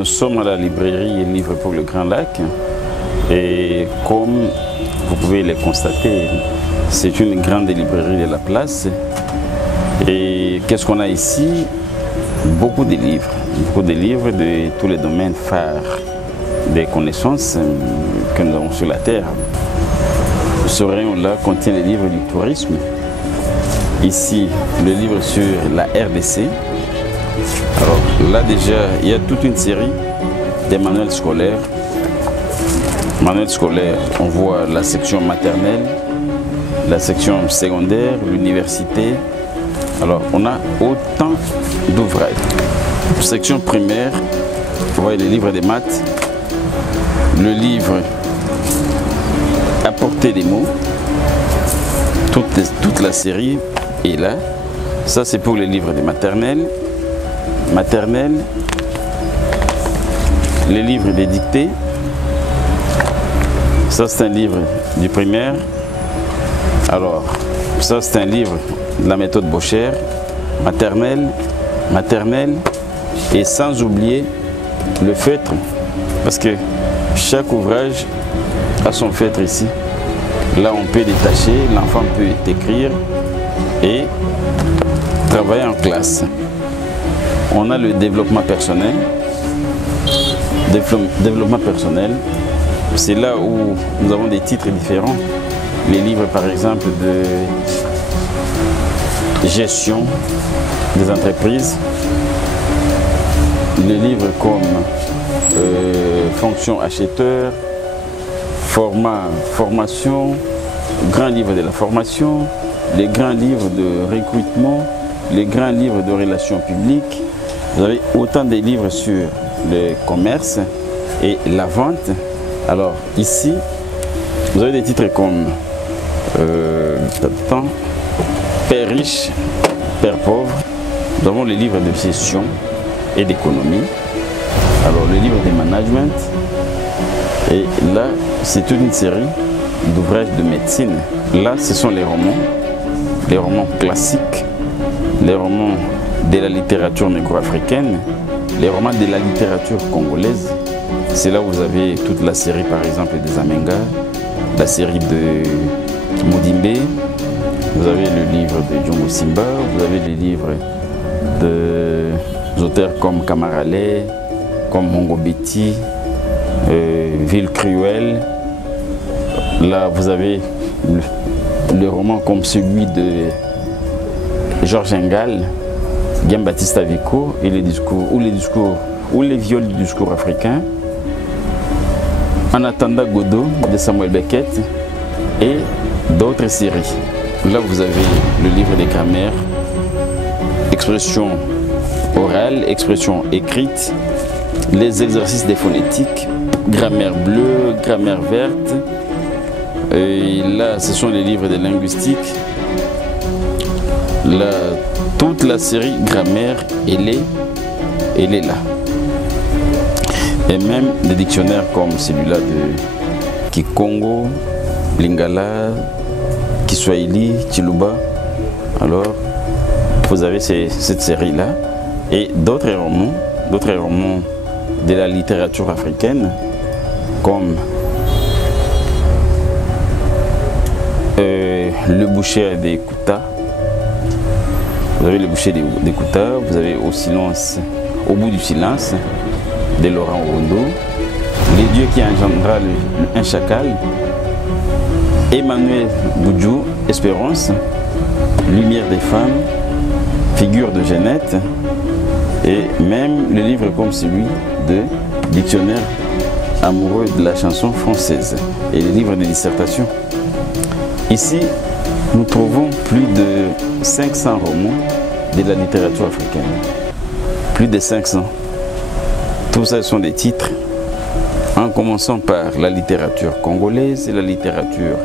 Nous sommes à la librairie Livres pour le Grand Lac et comme vous pouvez le constater, c'est une grande librairie de la place. Et qu'est-ce qu'on a ici? Beaucoup de livres de tous les domaines phares des connaissances que nous avons sur la Terre. Ce rayon-là contient les livres du tourisme. Ici, le livre sur la RDC. Alors là déjà, il y a toute une série des manuels scolaires. Manuels scolaires, on voit la section maternelle, la section secondaire, l'université. Alors on a autant d'ouvrages. Section primaire, vous voyez les livres des maths, le livre Apporter des mots, toute la série est là. Ça c'est pour les livres des maternelles. Les livres des dictées. Ça c'est un livre du primaire. Alors ça c'est un livre de la méthode Bocher, maternelle, et sans oublier le feutre, parce que chaque ouvrage a son feutre ici. Là on peut détacher, l'enfant peut écrire et travailler en classe. On a le développement personnel. Développement personnel, c'est là où nous avons des titres différents. Les livres par exemple de gestion des entreprises, les livres comme fonction acheteur, formation, grand livre de la formation, les grands livres de recrutement, les grands livres de relations publiques. Vous avez autant de livres sur le commerce et la vente. Alors ici, vous avez des titres comme Père riche, Père pauvre. Nous avons les livres de gestion et d'économie. Alors le livre de management. Et là, c'est toute une série d'ouvrages de médecine. Là, ce sont les romans classiques, les romans de la littérature négro-africaine, les romans de la littérature congolaise. C'est là où vous avez toute la série par exemple des Amenga, la série de Modimbe, vous avez le livre de Djongo Simba, vous avez les livres d'auteurs comme Kamarale, comme Mongo Betty, Ville Cruelle. Là vous avez le roman comme celui de Georges Engal, Giambattista Vico et les discours ou les viols du discours africain. En attendant Godot de Samuel Beckett et d'autres séries. Là vous avez le livre des grammaires, expression orale, expression écrite, les exercices des phonétiques, grammaire bleue, grammaire verte. Et là ce sont les livres de linguistique. Là, toute la série grammaire, elle est là. Et même des dictionnaires comme celui-là de Kikongo, Lingala, Kiswahili, Chiluba. Alors, vous avez cette série-là. Et d'autres romans de la littérature africaine, comme Le boucher des Kouta. Vous avez Le boucher des Kouta, vous avez Au bout du silence de Laurent Rondo, Les dieux qui engendra un chacal, Emmanuel Boudjou, Espérance, Lumière des femmes, Figure de Jeannette, et même le livre comme celui de Dictionnaire amoureux de la chanson française et les livres de dissertation. Ici, nous trouvons plus de 500 romans de la littérature africaine. Plus de 500. Tout ça sont des titres, en commençant par la littérature congolaise, la littérature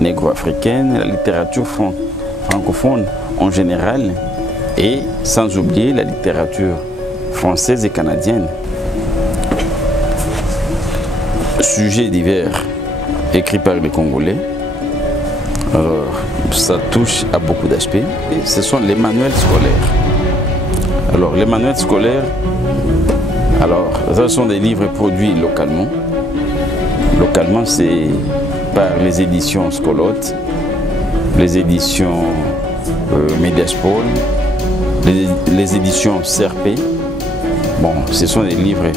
négro-africaine, la littérature francophone en général, et sans oublier la littérature française et canadienne. Sujets divers écrits par les Congolais. Alors, ça touche à beaucoup d'aspects. Et ce sont les manuels scolaires. Alors, les manuels scolaires, Alors, ce sont des livres produits localement. Localement, c'est par les éditions Scolotte, les éditions Mediaspol, les éditions CRP. Bon, ce sont des livres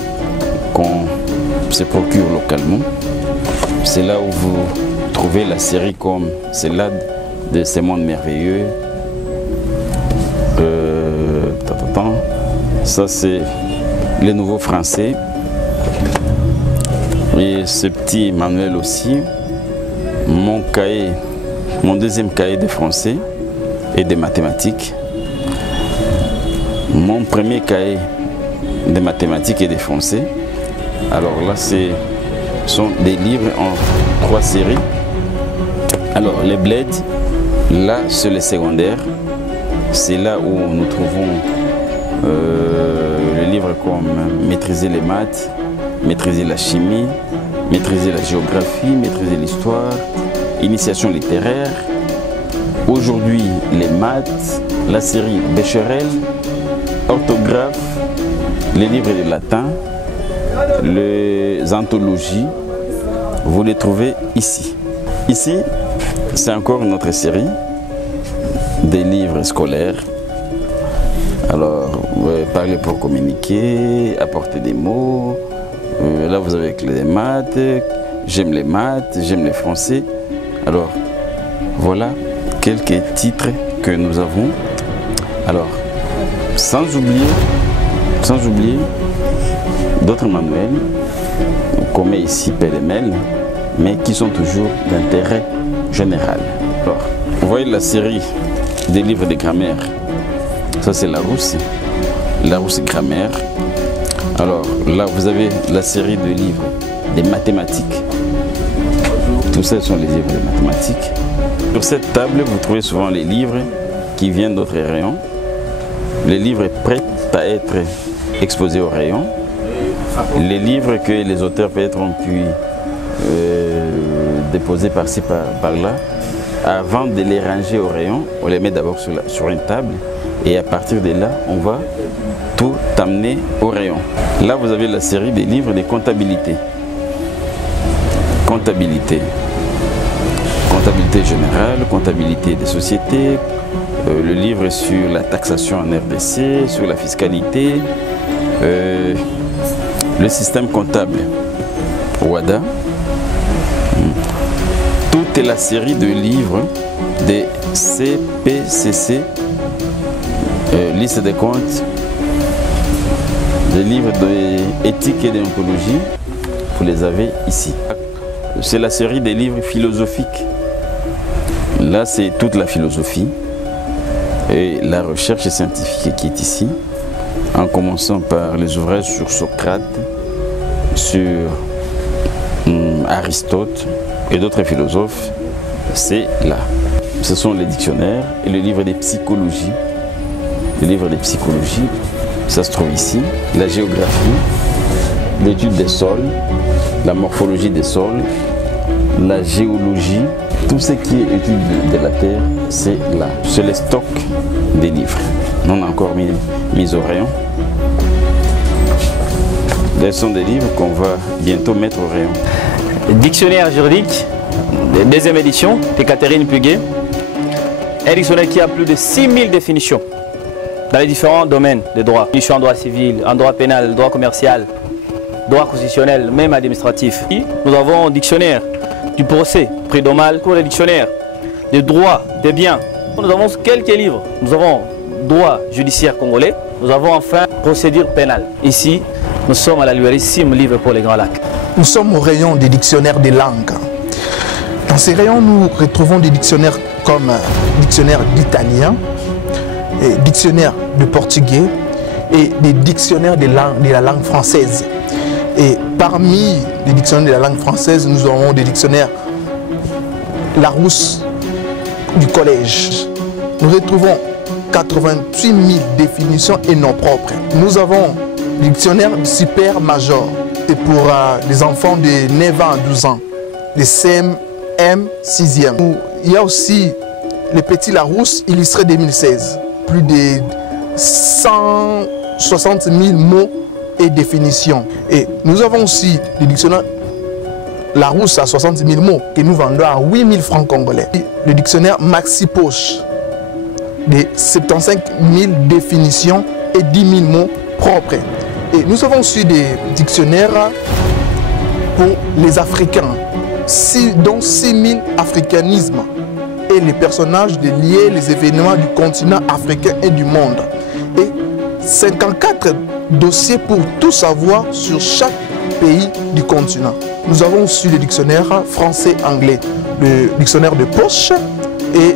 qu'on se procure localement. C'est là où vous trouvez la série comme celle-là de Ces mondes merveilleux. Ça, c'est les nouveaux français. Et ce petit manuel aussi. Mon cahier, mon deuxième cahier de français et de mathématiques. Mon premier cahier de mathématiques et de français. Alors là, ce sont des livres en 3 séries. Alors, les bleds, là, c'est le secondaire. C'est là où nous trouvons les livres comme Maîtriser les maths, Maîtriser la chimie, Maîtriser la géographie, Maîtriser l'histoire, Initiation littéraire. Aujourd'hui, les maths, la série Becherel, orthographe, les livres de latin, les anthologies, vous les trouvez ici. Ici, c'est encore une autre série des livres scolaires. Alors, parler pour communiquer, apporter des mots. Là, vous avez les maths, j'aime les français. Alors, voilà quelques titres que nous avons. Alors, sans oublier d'autres manuels qu'on met ici pêle-mêle, mais qui sont toujours d'intérêt général. Alors, vous voyez la série des livres de grammaire. Ça, c'est Larousse grammaire. Alors, là, vous avez la série de livres des mathématiques. Tout ça sont les livres de mathématiques. Sur cette table, vous trouvez souvent les livres qui viennent d'autres rayons. Les livres prêts à être exposés au rayon. Les livres que les auteurs peut-être ont pu déposer par-ci, par-là. Avant de les ranger au rayon, on les met d'abord sur une table. Et à partir de là, on va tout amener au rayon. Là, vous avez la série des livres de comptabilité. Comptabilité générale, comptabilité des sociétés, le livre sur la taxation en RDC, sur la fiscalité, le système comptable WADA. Toute la série de livres des CPCC, liste des comptes, des livres d'éthique et déontologie, vous les avez ici. C'est la série des livres philosophiques. Là, c'est toute la philosophie et la recherche scientifique qui est ici, en commençant par les ouvrages sur Socrate, sur Aristote et d'autres philosophes. C'est là. Ce sont les dictionnaires et le livre des psychologies. Le livre des psychologies, ça se trouve ici. La géographie, l'étude des sols, la morphologie des sols, la géologie, tout ce qui est étude de la Terre, c'est là. C'est le stock des livres. On a encore mis au rayon. Ce sont des livres qu'on va bientôt mettre au rayon. Dictionnaire juridique, deuxième édition, de Catherine Puguet. Un dictionnaire qui a plus de 6000 définitions dans les différents domaines de droit. Définition en droit civil, en droit pénal, droit commercial, droit constitutionnel, même administratif. Nous avons un dictionnaire du procès, prud'homal, pour le dictionnaire des droits, des biens. Nous avons quelques livres. Nous avons droit judiciaire congolais. Nous avons enfin procédure pénale. Ici, nous sommes à la librairie Sim Livre pour les Grands Lacs. Nous sommes au rayon des dictionnaires des langues. Dans ces rayons, nous retrouvons des dictionnaires comme dictionnaire d'italien, dictionnaire de portugais et des dictionnaires de la langue française. Et parmi les dictionnaires de la langue française, nous avons des dictionnaires Larousse du collège. Nous retrouvons 88 000 définitions et noms propres. Nous avons le dictionnaire super major. C'est pour les enfants de 9 ans à 12 ans, les CM 6e. Il y a aussi le petit Larousse illustré 2016. Plus de 160 000 mots et définitions. Et nous avons aussi le dictionnaire Larousse à 60 000 mots que nous vendons à 8 000 francs congolais. Le dictionnaire Maxi Poche de 75 000 définitions et 10 000 mots propres. Et nous avons aussi des dictionnaires pour les Africains, dont 6 000 africanismes et les personnages liés, les événements du continent africain et du monde. Et 54 dossiers pour tout savoir sur chaque pays du continent. Nous avons aussi le dictionnaire français-anglais, le dictionnaire de poche et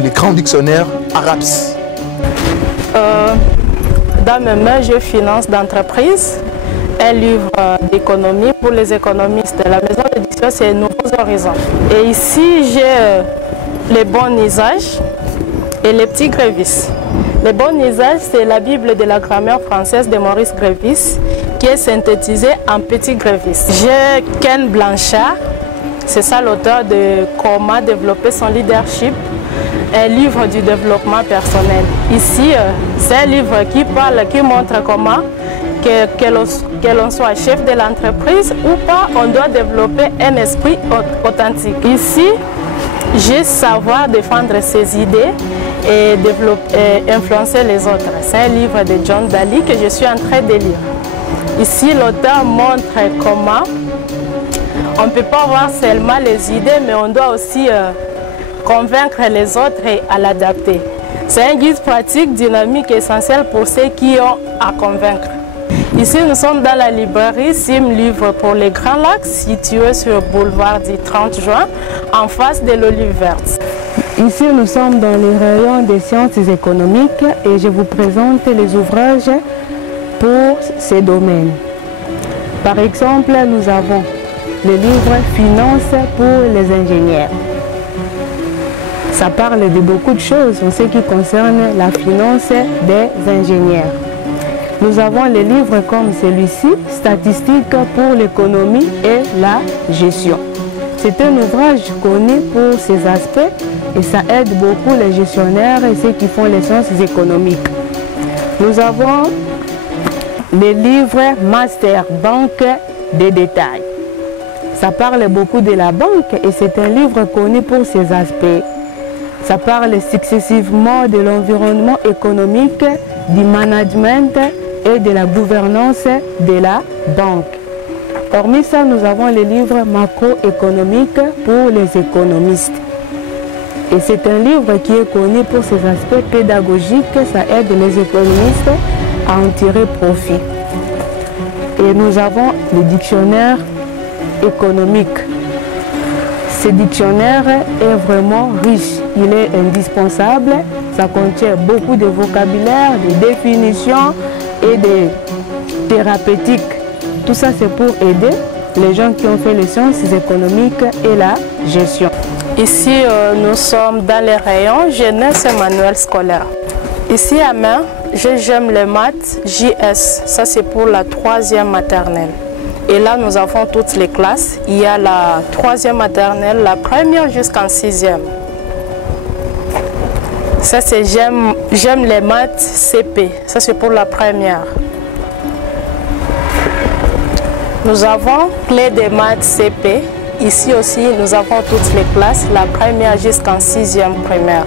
les grands dictionnaires arabes. Dans mes mains, je finance d'entreprise, un livre d'économie pour les économistes. La maison d'édition, c'est Nouveaux Horizons. Et ici, j'ai les bons usages et les petits Grévis. Les bons usages, c'est la Bible de la grammaire française de Maurice Grévis, qui est synthétisée en petits Grévis. J'ai Ken Blanchard, c'est ça l'auteur de Comment développer son leadership, un livre du développement personnel. Ici, c'est un livre qui montre comment, que l'on soit chef de l'entreprise ou pas, on doit développer un esprit authentique. Ici, j'ai savoir défendre ses idées et influencer les autres. C'est un livre de John Daly que je suis en train de lire. Ici, l'auteur montre comment on ne peut pas avoir seulement les idées, mais on doit aussi convaincre les autres et à l'adapter. C'est un guide pratique, dynamique, essentiel pour ceux qui ont à convaincre. Ici, nous sommes dans la librairie Sim Livre pour les Grands Lacs, située sur le boulevard du 30 juin, en face de l'Olive Verte. Ici, nous sommes dans les rayons des sciences économiques et je vous présente les ouvrages pour ces domaines. Par exemple, nous avons le livre Finances pour les ingénieurs. Ça parle de beaucoup de choses en ce qui concerne la finance des ingénieurs. Nous avons les livres comme celui-ci, Statistiques pour l'économie et la gestion. C'est un ouvrage connu pour ses aspects et ça aide beaucoup les gestionnaires et ceux qui font les sciences économiques. Nous avons les livres Master Banque des détails. Ça parle beaucoup de la banque et c'est un livre connu pour ses aspects. Ça parle successivement de l'environnement économique, du management et de la gouvernance de la banque. Hormis ça, nous avons les livres macroéconomiques pour les économistes. Et c'est un livre qui est connu pour ses aspects pédagogiques, ça aide les économistes à en tirer profit. Et nous avons le dictionnaire économique. Ce dictionnaire est vraiment riche, il est indispensable, ça contient beaucoup de vocabulaire, de définitions et de thérapeutiques. Tout ça c'est pour aider les gens qui ont fait les sciences économiques et la gestion. Ici, nous sommes dans les rayons jeunesse et manuel scolaire. Ici à main, j'aime les maths JS, ça c'est pour la 3e maternelle. Et là, nous avons toutes les classes. Il y a la 3e maternelle, la 1re jusqu'en 6e. Ça, c'est j'aime les maths CP. Ça, c'est pour la 1re. Nous avons clé des maths CP. Ici aussi, nous avons toutes les classes, la 1re jusqu'en 6e primaire.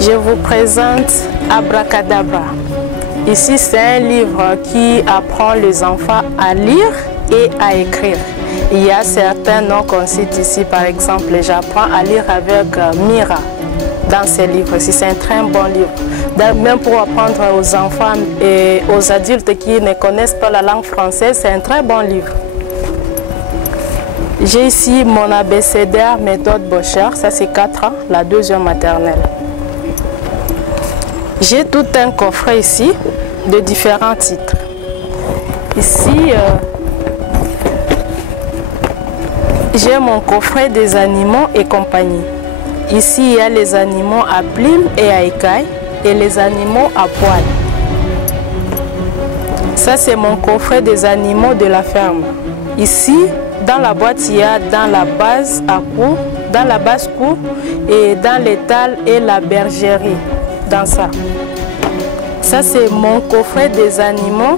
Je vous présente Abracadabra. Ici, c'est un livre qui apprend les enfants à lire et à écrire. Il y a certains noms qu'on cite ici, par exemple, j'apprends à lire avec Mira dans ces livres-ci. C'est un très bon livre. Même pour apprendre aux enfants et aux adultes qui ne connaissent pas la langue française, c'est un très bon livre. J'ai ici mon abécédaire méthode Bocher, ça c'est 4 ans, la 2e maternelle. J'ai tout un coffret ici de différents titres. Ici, j'ai mon coffret des animaux et compagnie. Ici, il y a les animaux à plumes et à écailles et les animaux à poils. Ça, c'est mon coffret des animaux de la ferme. Ici, dans la boîte, il y a dans la base à cou, dans la basse-cour et dans l'étal et la bergerie. Dans ça. Ça, c'est mon coffret des animaux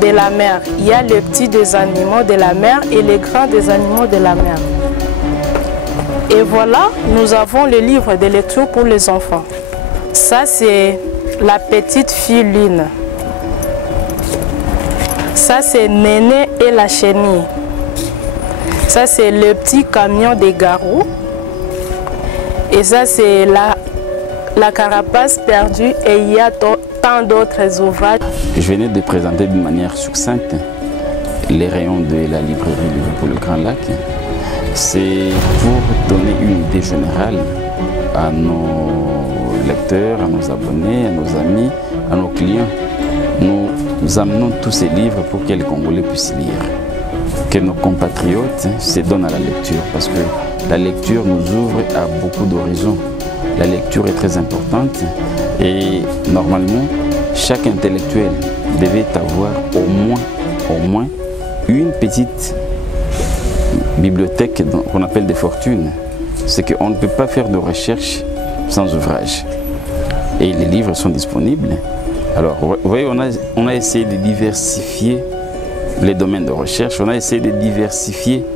de la mer. Il y a les petits des animaux de la mer et les grands des animaux de la mer. Et voilà, nous avons le livre de lecture pour les enfants. Ça, c'est la petite fille Lune. Ça, c'est Néné et la chenille. Ça, c'est le petit camion des garous. Et ça, c'est la carapace perdue. Et il y a tant d'autres ouvrages. Je venais de présenter d'une manière succincte les rayons de la librairie Liverpool Le Grand Lac. C'est pour donner une idée générale à nos lecteurs, à nos abonnés, à nos amis, à nos clients. Nous amenons tous ces livres pour que les Congolais puissent lire. Que nos compatriotes se donnent à la lecture, parce que la lecture nous ouvre à beaucoup d'horizons. La lecture est très importante et normalement, chaque intellectuel devait avoir au moins une petite bibliothèque qu'on appelle des fortunes. C'est qu'on ne peut pas faire de recherche sans ouvrage. Et les livres sont disponibles. Alors, vous voyez, on a essayé de diversifier les domaines de recherche, on a essayé de diversifier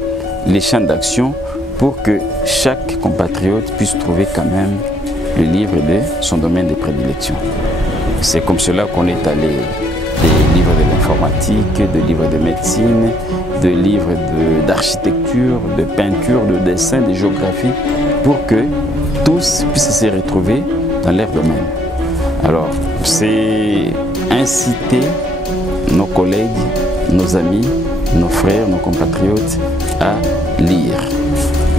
les champs d'action pour que chaque compatriote puisse trouver quand même le livre de son domaine de prédilection. C'est comme cela qu'on est allé des livres de l'informatique, de livres de médecine, de livres d'architecture, de peinture, de dessin, de géographie, pour que tous puissent se retrouver dans leur domaine. Alors, c'est inciter nos collègues, nos amis, nos frères, nos compatriotes à lire,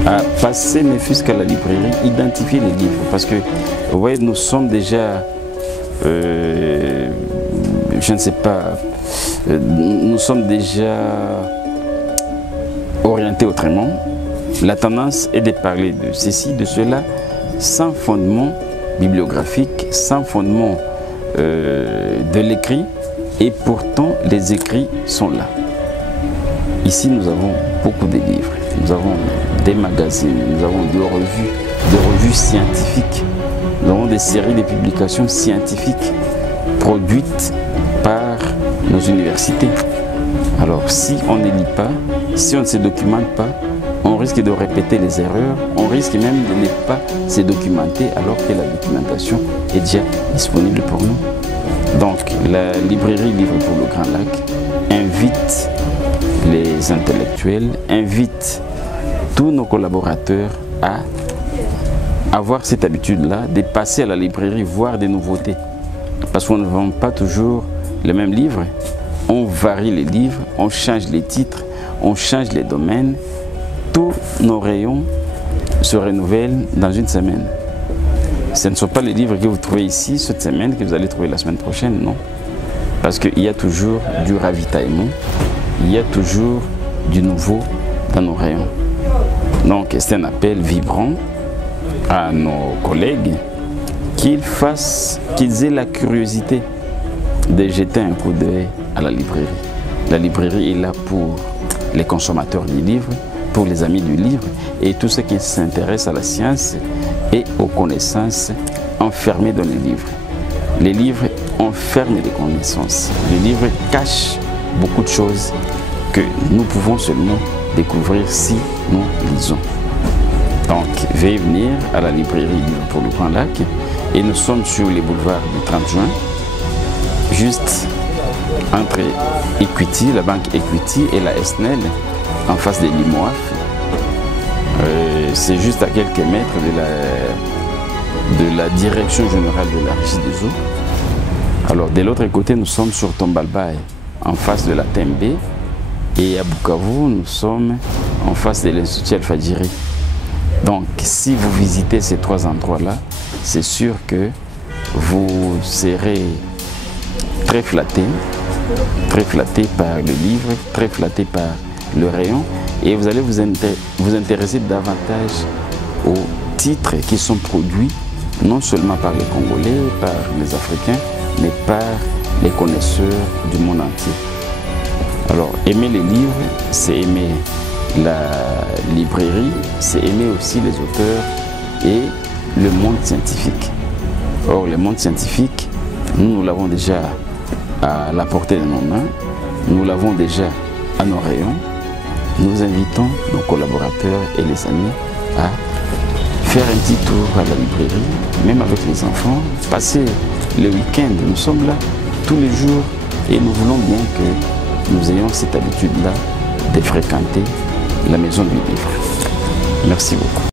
à passer ne fût-ce qu'à la librairie, identifier les livres. Parce que, vous voyez, nous sommes déjà, je ne sais pas, nous sommes déjà orientés autrement. La tendance est de parler de ceci, de cela, sans fondement bibliographique, sans fondement de l'écrit, et pourtant les écrits sont là. Ici, nous avons beaucoup de livres, nous avons des magazines, nous avons des revues scientifiques, nous avons des séries de publications scientifiques produites par nos universités. Alors, si on ne lit pas, si on ne se documente pas, on risque de répéter les erreurs, on risque même de ne pas se documenter alors que la documentation est déjà disponible pour nous. Donc, la librairie Liverpool Le Grand Lac invite les intellectuels, invite tous nos collaborateurs à avoir cette habitude-là de passer à la librairie, voir des nouveautés. Parce qu'on ne vend pas toujours les mêmes livres, on varie les livres, on change les titres, on change les domaines. Tous nos rayons se renouvellent dans une semaine. Ce ne sont pas les livres que vous trouvez ici cette semaine que vous allez trouver la semaine prochaine, non. Parce qu'il y a toujours du ravitaillement, il y a toujours du nouveau dans nos rayons. Donc c'est un appel vibrant à nos collègues qu'ils aient la curiosité de jeter un coup d'œil à la librairie. La librairie est là pour les consommateurs du livre, pour les amis du livre et tous ceux qui s'intéressent à la science et aux connaissances enfermées dans les livres. Les livres enferment les connaissances. Les livres cachent beaucoup de choses que nous pouvons seulement découvrir si nous lisons. Donc, veuillez venir à la librairie Liverpool Le Grand Lac et nous sommes sur les boulevards du 30 juin, juste entre Equity, la banque Equity et la SNEL, en face de l'IMOAF. C'est juste à quelques mètres de la direction générale de la Régie des eaux. Alors, de l'autre côté, nous sommes sur Tombalbaye, en face de la TMB. Et à Bukavu, nous sommes en face de l'Institut Al-Fadjiri. Donc, si vous visitez ces trois endroits-là, c'est sûr que vous serez très flatté par le livre, très flatté par le rayon, et vous allez vous intéresser davantage aux titres qui sont produits non seulement par les Congolais, par les Africains, mais par les connaisseurs du monde entier. Alors, aimer les livres, c'est aimer la librairie, c'est aimer aussi les auteurs et le monde scientifique. Or, le monde scientifique Nous l'avons déjà à la portée de nos mains, nous l'avons déjà à nos rayons. Nous invitons nos collaborateurs et les amis à faire un petit tour à la librairie, même avec les enfants, passer le week-end. Nous sommes là tous les jours et nous voulons bien que nous ayons cette habitude-là de fréquenter la maison du livre. Merci beaucoup.